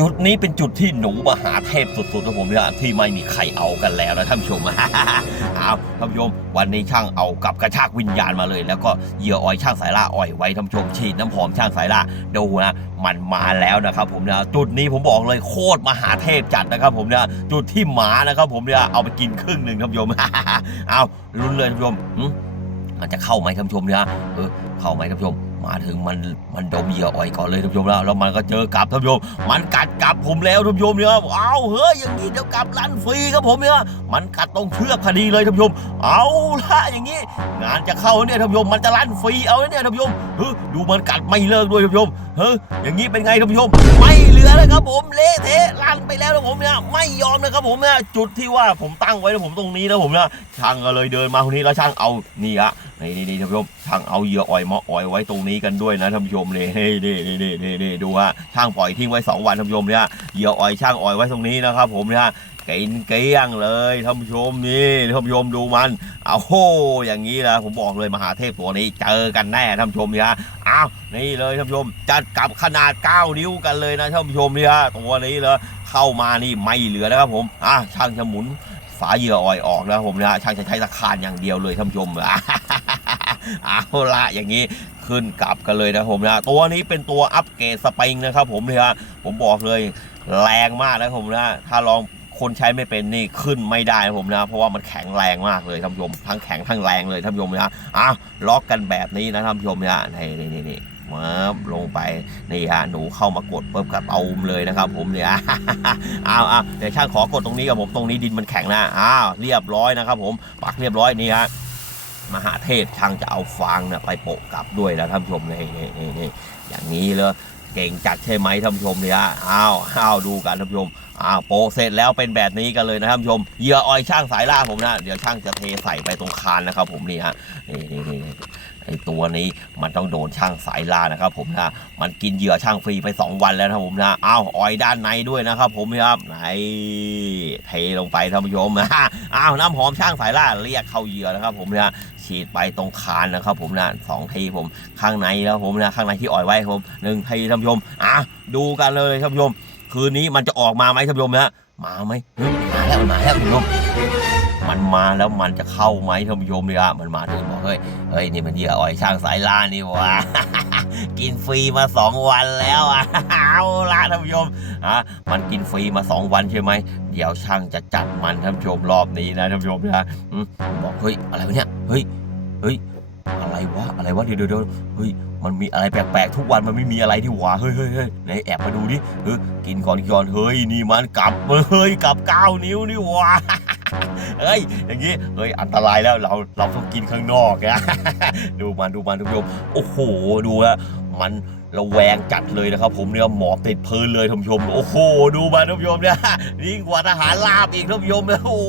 จุดนี้เป็นจุดที่หนูมหาเทพสุดๆนะผมเนี่ยที่ไม่มีใครเอากันแล้วนะท่านผู้ชม เอาท่านผู้ชมวันนี้ช่างเอากับกระชากวิญญาณมาเลย แล้วก็เหยื่ออ้อยช่างสายล่าอ้อยไว้ท่านผู้ชมฉีดน้ำหอมช่างสายล่าดูนะมันมาแล้วนะครับผมเนี่ยจุดนี้ผมบอกเลยโคตรมหาเทพจัดนะครับผมเนี่ยจุดที่หมานะครับผมเนี่ยเอาไปกินครึ่งหนึ่งท่านผู้ชมเอาลุ้นเลยท่านผู้ชมมันจะเข้าไหมท่านผู้ชมเนี่ยเออเข้าไหมท่านผู้ชม มาถึงมันมันดมเหยื่ออ่อยก่อนเลยท่านผู้ชมแล้วแล้วมันก็เจอกับท่านผู้ชมมันกัดกับผมแล้วท่านผู้ชมเนี่ยเอาเฮ้ยอย่างนี้เดี๋ยวกับลั่นฟรีครับผมเนี่ยมันกัดตรงเชือกพอดีเลยท่านผู้ชมเอาละอย่างนี้ งานจะเข้าเนี่ยท่านผู้ชมมันจะลั่นฟรีเอาเนี่ยท่านผู้ชมเฮ้ยดูมันกัดไม่เลิกด้วยท่านผู้ชมเฮ้ยอย่างนี้เป็นไงท่านผู้ชม ไม่เหลือแล้วครับผมเละเทะลั่นไปแล้วนะผมเนี่ยไม่ยอมนะครับผมเนี่ยจุดที่ว่าผมตั้งไว้นะผมตรงนี้นะผมเนี่ยช่างก็เลยเดินมาคนนี้แล้วช่างเอานี่ฮะนี่นี่นี่ท่านผู้ชมช่างเอาเหยื่ออ่อยมาอ่อยไว้ตรงนี้กันด้วยนะท่านผู้ชมเลยเฮ้ยนี่นี่นี่นี่นี่ดูฮะช่างปล่อยทิ้งไว้สองวันท่านผู้ชมเนี่ยเหยื่ออ่อยช่างอ่อยไว้ตรงนี้นะครับผมเนี่ยกินเกลี้ยงเลยท่านผู้ชมนี่ท่านผู้ชมดูมันเอาโหอย่างนี้นะผมบอกเลยมหาเทพตัวนี้เจอกันแน่ท่านผู้ชมเนี่ยอ้าวนี่เลยท่านผู้ชมจัดกับขนาด 9 นิ้วกันเลยนะท่านผู้ชมเนี่ยตัวนี้เลยเข้ามานี่ไม่เหลือนะครับผมอะช่างจะหมุนฝาเหยื่ออ่อยออกนะผมนะช่างจะใช้ตะคานอย่างเดียวเลยท่านผู้ชมเอาละอย่างนี้ ขึ้นกลับกันเลยนะผมนะ ตัวนี้เป็นตัวอัปเกรดสปริงนะครับผมเนี่ยผมบอกเลยแรงมากนะผมนะ ถ้าลองคนใช้ไม่เป็นนี่ขึ้นไม่ได้นะผมนะ เพราะว่ามันแข็งแรงมากเลยท่านผู้ชมทั้งแข็งทั้งแรงเลยท่านผู้ชมนะอ้าล็อกกันแบบนี้นะท่านผู้ชมนะนี่นี่นี่นี่มาลงไปนี่ฮะหนูเข้ามากดปุ๊บกระตูมเลยนะครับผมเนี่ยอ้าวอ้าวเดี๋ยวช่างขอกดตรงนี้กับผมตรงนี้ดินมันแข็งนะอ้าวเรียบร้อยนะครับผมปักเรียบร้อยนี่ฮะ มหาเทพช่างจะเอาฟางเนี่ยไปโปะกลับด้วยนะท่านผู้ชมนี่นี่นี่นี่อย่างนี้เลยเก่งจัดใช่ไหมท่านผู้ชมเนี่ยอ้าวอ้าวดูกันท่านผู้ชมอ้าวโปะเสร็จแล้วเป็นแบบนี้กันเลยนะท่านผู้ชมเหยื่ออ้อยช่างสายล่าผมนะเดี๋ยวช่างจะเทใส่ไปตรงคานนะครับ ผมนี่ฮะนี่นี่นี่ไอตัวนี้มันต้องโดนช่างสายล่านะครับ ผมนะมันกินเหยื่อช่างฟรีไป 2 วันแล้วนะผมนะอ้าวออยด้านในด้วยนะครับ ผมนะครับไหน เทลงไปท่านผู้ชมนะอ้าวน้ำหอมช่างสายล่าเรียกเข้าเหยื่อนะครับ ผมนะฉีดไปตรงคานนะครับ ผมนะสองทีผมข้างในแล้วผมนะข้างในที่อ่อยไว้ผมหนึ่งทีท่านผู้ชมอะดูกันเลยท่านผู้ชมคืนนี้มันจะออกมาไหมท่านผู้ชมนะมาไหม แล้วมาแล้วท่านผู้ชมมันมาแล้วมันจะเข้าไหมท่านผู้ชมเนี่ยมันมาถึงบอกเฮ้ยเฮ้ยนี่มันเหยื่ออ่อยช่างสายล่านี่ว่ากินฟรีมาสองวันแล้วอะเอาละท่านผู้ชมอะมันกินฟรีมาสองวันใช่ไหมเดี๋ยวช่างจะจัดมันท่านผู้ชมรอบนี้นะท่านผู้ชมนะบอกเฮ้ยอะไรวะเนี่ยเฮ้ยเฮ้ย อะไรวะ อะไรวะ เดี๋ยวเดี๋ยวเฮ้ย มันมีอะไรแปลกๆ ทุกวันมันไม่มีอะไรที่หวาเฮ้ยเฮ้ยเฮ้ยไหนแอบมาดูดิเฮ้ยกินก่อนกินก่อน เฮ้ย นี่มันกลับเฮ้ยกลับเก้านิ้วนี่หวา เฮ้ย อย่างงี้เฮ้ย อันตรายแล้วเราเราต้องกินข้างนอกนะดูมันดูมันทุกผู้ชมโอ้โหดูฮะมันระแวงจัดเลยนะครับ ผมเนี่ยหมอบติดพื้นเลยท่านผู้ชม โอ้โห ดูมาท่านผู้ชมเนี่ยยิ่งกว่าทหารลาบอีกท่านผู้ชมนะโอ้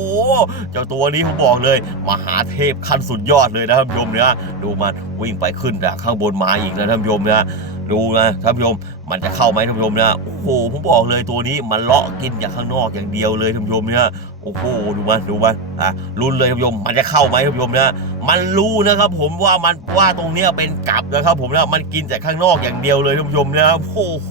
เจ้าตัวนี้ผมบอกเลย มหาเทพขั้นสุดยอดเลยนะท่านผู้ชมเนี่ยดูมัน วิ่งไปขึ้นจากข้างบนมาอีกนะท่านผู้ชมนะดูนะท่านผู้ชมมันจะเข้าไหมท่านผู้ชมนะโอ้โหผมบอกเลยตัวนี้มันเลาะกินจากข้างนอกอย่างเดียวเลยท่านผู้ชมเนี่ยโอ้โหดูมันดูมันอะลุ้นเลยท่านผู้ชมมันจะเข้าไหมท่านผู้ชมนะมันรู้นะครับ ผมว่ามันว่าตรงเนี้ยเป็นกับนะครับ ผมนะมันกินจากข้างนอกอย่างเดียวเลยท่านผู้ชมนะโอ้โห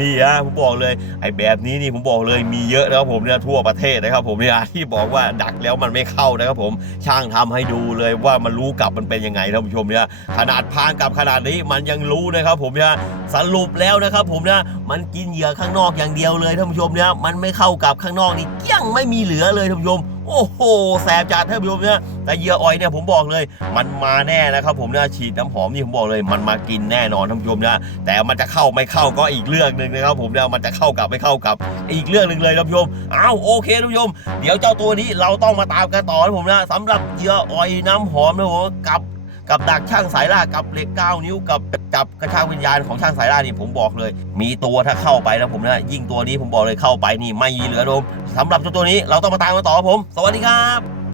นี่ฮะผมบอกเลยไอ้แบบนี้นี่ผมบอกเลยมีเยอะนะครับผมเนี่ยทั่วประเทศนะครับผมเนี่ยที่บอกว่าดักแล้วมันไม่เข้านะครับผมช่างทำให้ดูเลยว่ามันรู้กลับมันเป็นยังไงท่านผู้ชมเนี่ยขนาดพานกลับขนาดนี้มันยังรู้นะครับผมเนี่ยสรุปแล้วนะครับผมเนี่ยมันกินเหยื่อข้างนอกอย่างเดียวเลยท่านผู้ชมเนี่ยมันไม่เข้ากับข้างนอกนี่เกี้ยงไม่มีเหลือเลยท่านผู้ชม โอ้โหแสบจัดท่านผู้ชมเนี่ยแต่เหยื่อออยเนี่ยผมบอกเลย มันมาแน่นะครับผมเนี่ยฉีดน้ำหอมนี่ผมบอกเลยมันมากินแน่นอนท่านผู้ชมเนี่ยแต่มันจะเข้าไม่เข้าก็อีกเรื่องหนึ่งนะครับผมเนี่ยมันจะเข้ากับไม่เข้ากับอีกเรื่องหนึ่งเลยท่านผู้ชมอ้าวโอเคท่านผู้ชมเดี๋ยวเจ้าตัวนี้เราต้องมาตามกันต่อนะผมนะสำหรับเหยื่อออยน้ำหอมนะผมกับ กับดักช่างสายล่ากับเหล็กเก้านิ้วกับกับกระชากวิญญาณของช่างสายล่านี่ผมบอกเลย มีตัวถ้าเข้าไปนะผมนะยิ่งตัวนี้ผมบอกเลยเข้าไปนี่ไม่มีเหลือโดมสำหรับตัวตัวนี้เราต้องมาตามกันต่อครับผม สวัสดีครับ